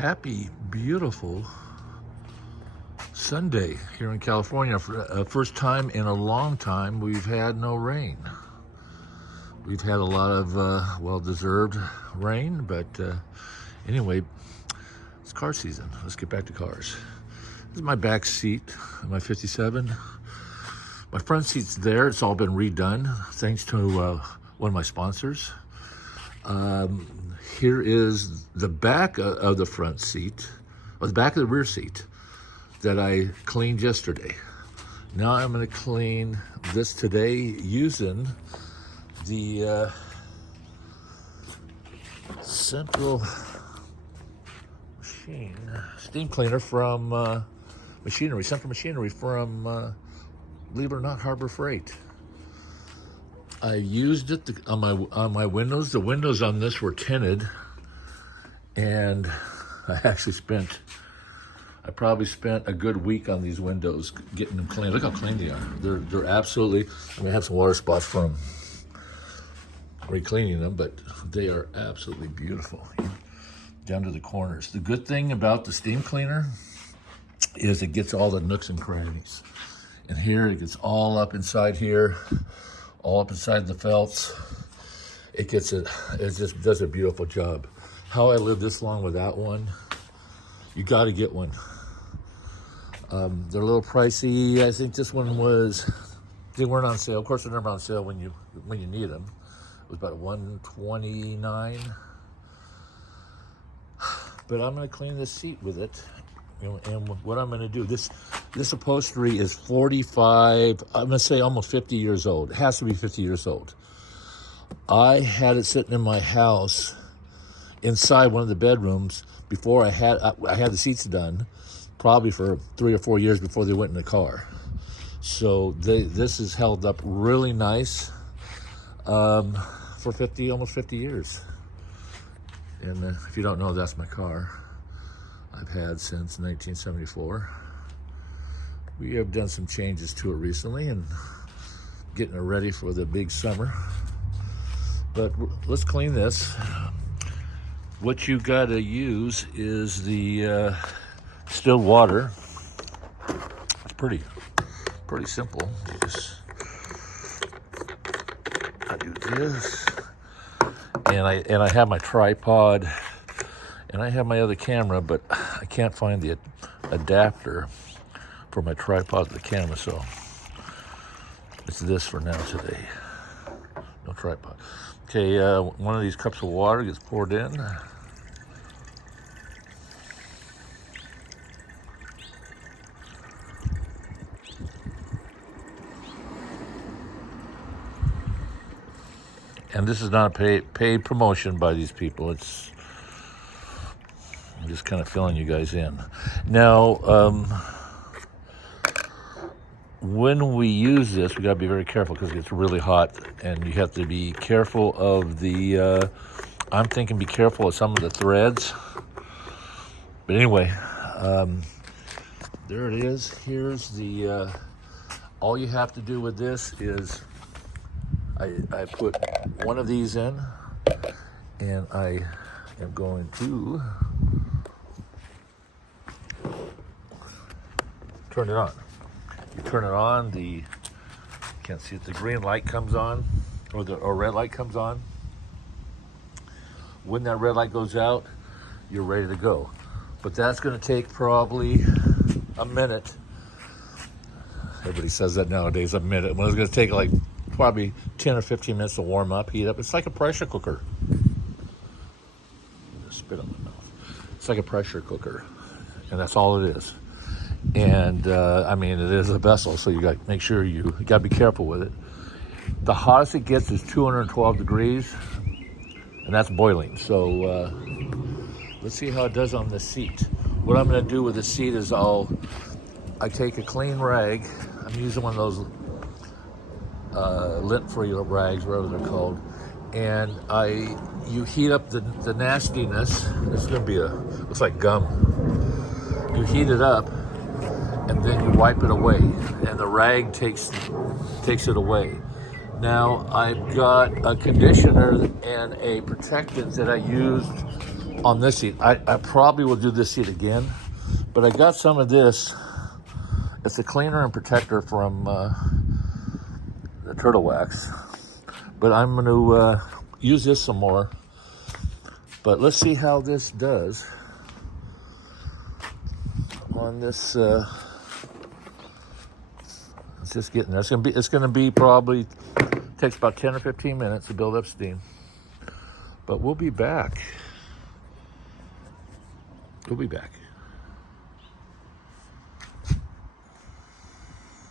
Happy, beautiful Sunday here in California. For first time in a long time, we've had no rain. We've had a lot of well-deserved rain, but anyway, it's car season. Let's get back to cars. This is my back seat, my 57. My front seat's there. It's all been redone thanks to one of my sponsors. Here is the back of the front seat, or the back of the rear seat that I cleaned yesterday. Now I'm going to clean this today using the central machine steam cleaner from central machinery from, believe it or not, Harbor Freight. I used it on my windows. The windows on this were tinted, and I probably spent a good week on these windows getting them clean. Look how clean they are. They're absolutely. I have some water spots from re-cleaning them, but they are absolutely beautiful down to the corners. The good thing about the steam cleaner is it gets all the nooks and crannies. And here it gets all up inside here. All up inside the felts. It just does a beautiful job. How I lived this long without one, you got to get one. They're a little pricey. I think this one they weren't on sale. Of course, they're never on sale when you need them. It was about $129. But I'm going to clean this seat with it. And what I'm going to do, this upholstery is 45, I'm going to say almost 50 years old. It has to be 50 years old. I had it sitting in my house inside one of the bedrooms before I had the seats done, probably for 3 or 4 years before they went in the car. So this is held up really nice for almost 50 years. And if you don't know, that's my car. I've had since 1974. We have done some changes to it recently and getting it ready for the big summer. But let's clean this. What you gotta use is the distilled water. It's pretty simple. I do this, and I have my tripod. And I have my other camera, but I can't find the adapter for my tripod to the camera, so it's this for now today. No tripod. Okay, one of these cups of water gets poured in. And this is not a paid promotion by these people. I'm just kind of filling you guys in. Now, when we use this, we got to be very careful because it gets really hot, and you have to be careful of I'm thinking be careful of some of the threads. But anyway, there it is. Here's all you have to do with this is I put one of these in, and I am going to turn it on. You turn it on, you can't see it, the green light comes on, or red light comes on. When that red light goes out, you're ready to go. But that's going to take probably a minute. Everybody says that nowadays, a minute. Well, it's going to take like probably 10 or 15 minutes to warm up, heat up. It's like a pressure cooker. Spit on my mouth. It's like a pressure cooker, and that's all it is. And it is a vessel, so you got to make sure you got to be careful with it. The hottest it gets is 212 degrees, and that's boiling. So let's see how it does on the seat. What I'm going to do with the seat is I take a clean rag. I'm using one of those lint-free rags, whatever they're called, and you heat up the nastiness. This is going to be looks like gum. You heat it up, and then you wipe it away, and the rag takes it away. Now I've got a conditioner and a protectant that I used on this seat. I probably will do this seat again, but I got some of this. It's a cleaner and protector from the turtle wax, but I'm going to use this some more. But let's see how this does on this. It's just getting there. It's going to be probably takes about 10 or 15 minutes to build up steam. But we'll be back. We'll be back.